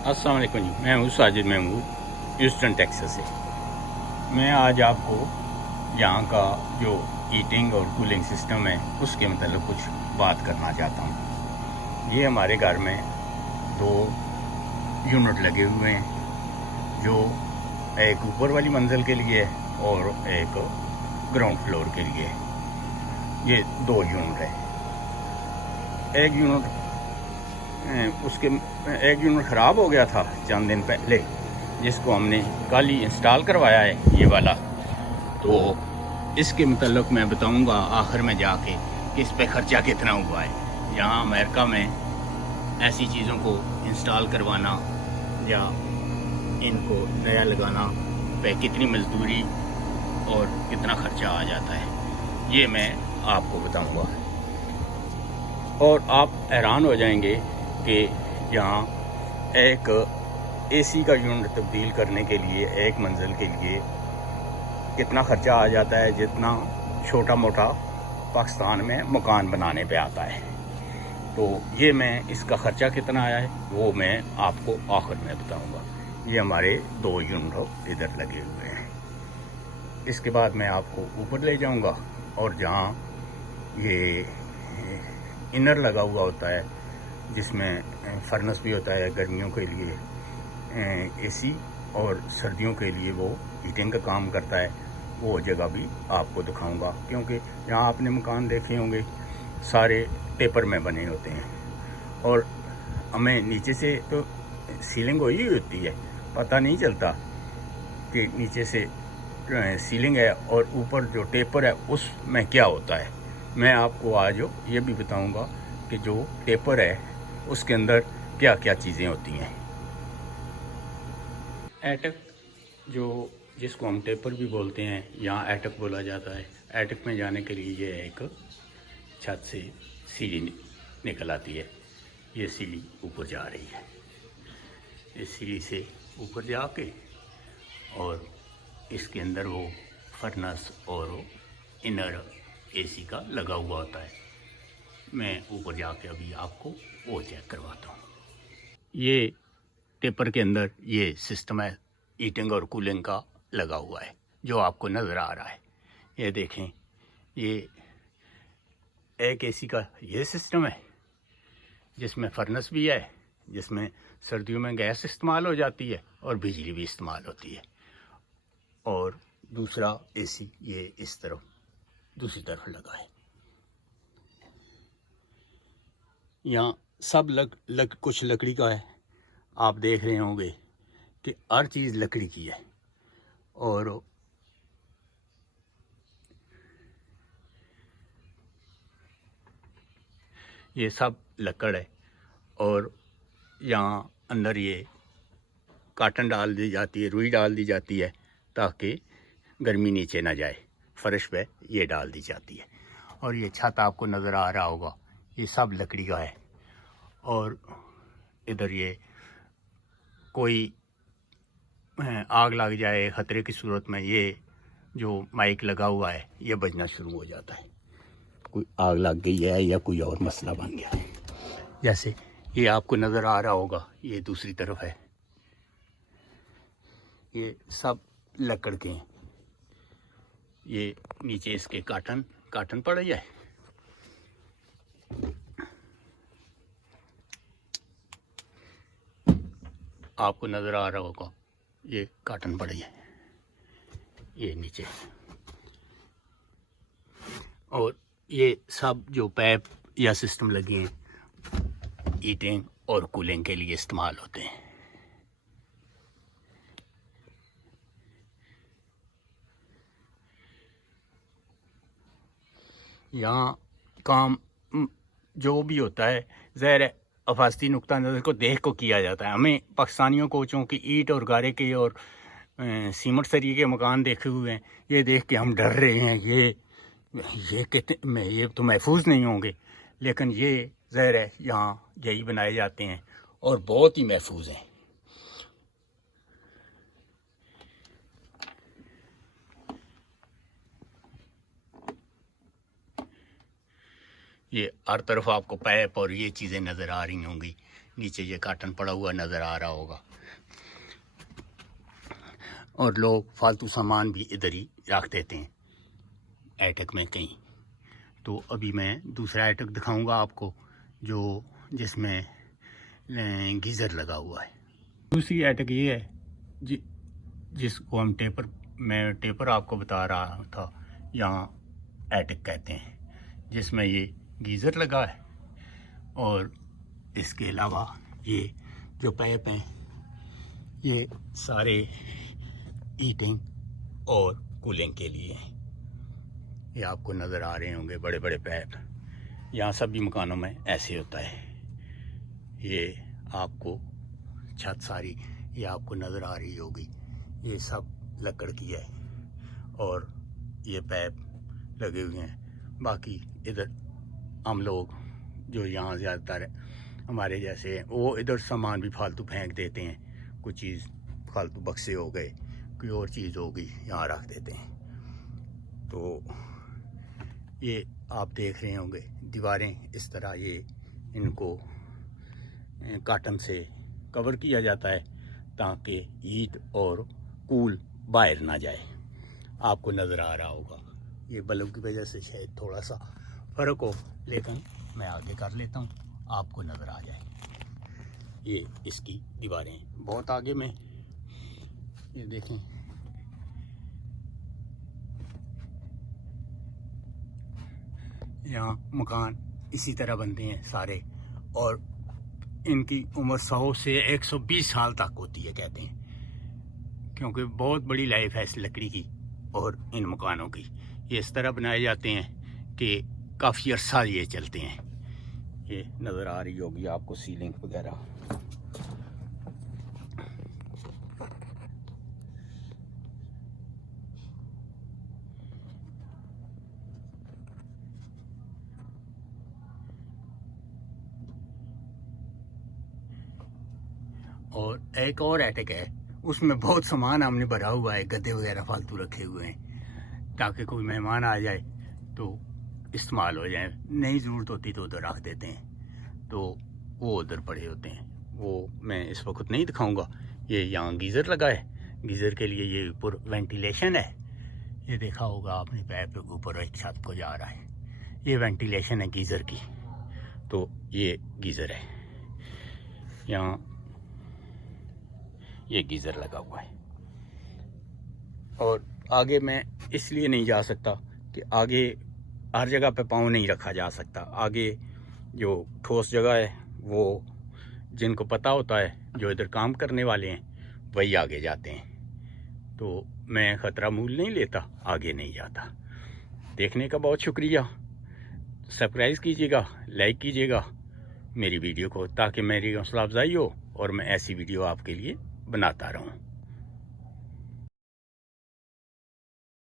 अस्सलाम वालेकुम जी, मैं हूँ साजिद महमूद, ह्यूस्टन टेक्सास से। मैं आज आपको यहाँ का जो हीटिंग और कूलिंग सिस्टम है उसके मतलब कुछ बात करना चाहता हूँ। ये हमारे घर में 2 यूनिट लगे हुए हैं, जो एक ऊपर वाली मंजिल के लिए है और एक ग्राउंड फ्लोर के लिए है। ये 2 यूनिट है। एक यूनिट ख़राब हो गया था चंद दिन पहले, जिसको हमने कल ही इंस्टॉल करवाया है ये वाला। तो इसके मतलब मैं बताऊंगा आखिर में जाके कि इस पे ख़र्चा कितना हुआ है। यहाँ अमेरिका में ऐसी चीज़ों को इंस्टॉल करवाना या इनको नया लगाना पे कितनी मजदूरी और कितना ख़र्चा आ जाता है, ये मैं आपको बताऊंगा। और आप हैरान हो जाएंगे कि यहाँ एक एसी का यूनिट तब्दील करने के लिए एक मंजिल के लिए कितना ख़र्चा आ जाता है, जितना छोटा मोटा पाकिस्तान में मकान बनाने पे आता है। तो ये मैं इसका ख़र्चा कितना आया है वो मैं आपको आखिर में बताऊंगा। ये हमारे 2 यूनिट इधर लगे हुए हैं। इसके बाद मैं आपको ऊपर ले जाऊंगा और जहाँ ये इनर लगा हुआ होता है, जिसमें फर्नेस भी होता है गर्मियों के लिए एसी, और सर्दियों के लिए वो हीटिंग का काम करता है, वो जगह भी आपको दिखाऊंगा। क्योंकि यहाँ आपने मकान देखे होंगे सारे पेपर में बने होते हैं और हमें नीचे से तो सीलिंग हुई होती है, पता नहीं चलता कि नीचे से सीलिंग है और ऊपर जो टेपर है उसमें क्या होता है। मैं आपको आज ये भी बताऊंगा कि जो टेपर है उसके अंदर क्या क्या चीज़ें होती हैं। एटक, जिसको हम टेपर भी बोलते हैं, यहाँ एटक बोला जाता है। एटक में जाने के लिए ये एक छत से सीढ़ी निकल आती है। ये सीढ़ी ऊपर जा रही है। इस सीढ़ी से ऊपर जाके और इसके अंदर वो फर्नेस और इनर एसी का लगा हुआ होता है। मैं ऊपर जाके अभी आपको वो चेक करवाता हूँ। ये टेपर के अंदर ये सिस्टम है हीटिंग और कूलिंग का लगा हुआ है, जो आपको नज़र आ रहा है। ये देखें, ये एक एसी का ये सिस्टम है जिसमें फर्नेस भी है, जिसमें सर्दियों में गैस इस्तेमाल हो जाती है और बिजली भी इस्तेमाल होती है। और दूसरा एसी ये इस तरफ दूसरी तरफ लगा है। यहाँ सब कुछ लकड़ी का है। आप देख रहे होंगे कि हर चीज़ लकड़ी की है और ये सब लकड़ है। और यहाँ अंदर ये काटन डाल दी जाती है, रुई डाल दी जाती है ताकि गर्मी नीचे ना जाए। फर्श पे ये डाल दी जाती है। और ये छत आपको नज़र आ रहा होगा, ये सब लकड़ी का है। और इधर ये कोई आग लग जाए ख़तरे की सूरत में, ये जो माइक लगा हुआ है ये बजना शुरू हो जाता है। कोई आग लग गई है या कोई और मसला बन गया है। जैसे ये आपको नज़र आ रहा होगा, ये दूसरी तरफ है। ये सब लकड़ के हैं। ये नीचे इसके काटन पड़ जाए, आपको नज़र आ रहा होगा, ये काटन पड़ जाए ये नीचे। और ये सब जो पाइप या सिस्टम लगे हैं हीटिंग और कूलिंग के लिए इस्तेमाल होते हैं। यहाँ काम जो भी होता है ज़ाहिर है अफास्ती नुक्ता नज़र को देख को किया जाता है। हमें पाकिस्तानियों को चूँकि ईंट और गारे के और सीमेंट सरिये के मकान देखे हुए हैं, ये देख के हम डर रहे हैं ये कितने ये तो महफूज नहीं होंगे। लेकिन ये ज़ाहिर है यहाँ यही बनाए जाते हैं और बहुत ही महफूज हैं। ये हर तरफ आपको पाइप और ये चीज़ें नज़र आ रही होंगी। نیچے یہ کاٹن پڑا ہوا نظر آ رہا ہوگا، اور لوگ فالتو سامان بھی ادھر ہی رکھ دیتے ہیں ایٹک میں کہیں۔ تو ابھی میں دوسرا ایٹک دکھاؤں گا آپ کو جس میں گیزر لگا ہوا ہے۔ دوسری ایٹک یہ ہے جس کو ہم ٹیپر آپ کو بتا رہا تھا، یہاں ایٹک کہتے ہیں، جس میں یہ گیزر لگا ہے، اور اس کے علاوہ یہ جو پائپ ہیں یہ سارے ہیٹنگ اور کولنگ کے لیے ہیں۔ یہ آپ کو نظر آ رہے ہوں گے بڑے بڑے پائپ، یہاں سبھی مکانوں میں ایسے ہوتا ہے۔ یہ آپ کو چھت ساری یہ آپ کو نظر آ رہی ہوگی، یہ سب لکڑ کی ہے، اور یہ پائپ لگے ہوئے ہیں۔ باقی ادھر ہم لوگ جو یہاں زیادہ تر ہمارے جیسے ہیں، وہ ادھر سامان بھی فالتو پھینک دیتے ہیں، کچھ چیز فالتو بکسے ہو گئے، کوئی اور چیز ہوگی، یہاں رکھ دیتے ہیں۔ تو یہ آپ دیکھ رہے ہوں گے دیواریں اس طرح، یہ ان کو کاٹن سے کور کیا جاتا ہے تاکہ ہیٹ اور کول باہر نہ جائے۔ آپ کو نظر آ رہا ہوگا، یہ بلب کی وجہ سے شاید تھوڑا سا فرق ہو، لیکن میں آگے کر لیتا ہوں آپ کو نظر آ جائے۔ یہ اس کی دیواریں بہت آگے میں، یہ دیکھیں، یہاں مکان اسی طرح بنتے ہیں سارے، اور ان کی عمر 100 سے 120 سال تک ہوتی ہے کہتے ہیں، کیونکہ بہت بڑی لائف ہے اس لکڑی کی اور ان مکانوں کی۔ یہ اس طرح بنائے جاتے ہیں کہ کافی عرصہ یہ چلتے ہیں۔ یہ نظر آ رہی ہوگی آپ کو سیلنگ وغیرہ۔ اور ایک اور ایٹک ہے، اس میں بہت سامان ہم نے بھرا ہوا ہے، گدے وغیرہ فالتو رکھے ہوئے ہیں تاکہ کوئی مہمان آ جائے تو استعمال ہو جائے، نہیں ضرورت ہوتی تو ادھر رکھ دیتے ہیں، تو وہ ادھر پڑے ہوتے ہیں، وہ میں اس وقت نہیں دکھاؤں گا۔ یہ یہاں گیزر لگا ہے، گیزر کے لیے یہ اوپر وینٹیلیشن ہے، یہ دیکھا ہوگا آپ نے پائپ اوپر ایک چھت کو جا رہا ہے، یہ وینٹیلیشن ہے گیزر کی۔ تو یہ گیزر ہے، یہاں یہ گیزر لگا ہوا ہے، اور آگے میں اس لیے نہیں جا سکتا کہ آگے ہر جگہ پہ پاؤں نہیں رکھا جا سکتا۔ آگے جو ٹھوس جگہ ہے وہ جن کو پتہ ہوتا ہے، جو ادھر کام کرنے والے ہیں، وہی آگے جاتے ہیں، تو میں خطرہ مول نہیں لیتا، آگے نہیں جاتا۔ دیکھنے کا بہت شکریہ، سبسکرائب کیجیے گا، لائک کیجیے گا میری ویڈیو کو، تاکہ میری حوصلہ افزائی ہو اور میں ایسی ویڈیو آپ کے لیے بناتا رہوں۔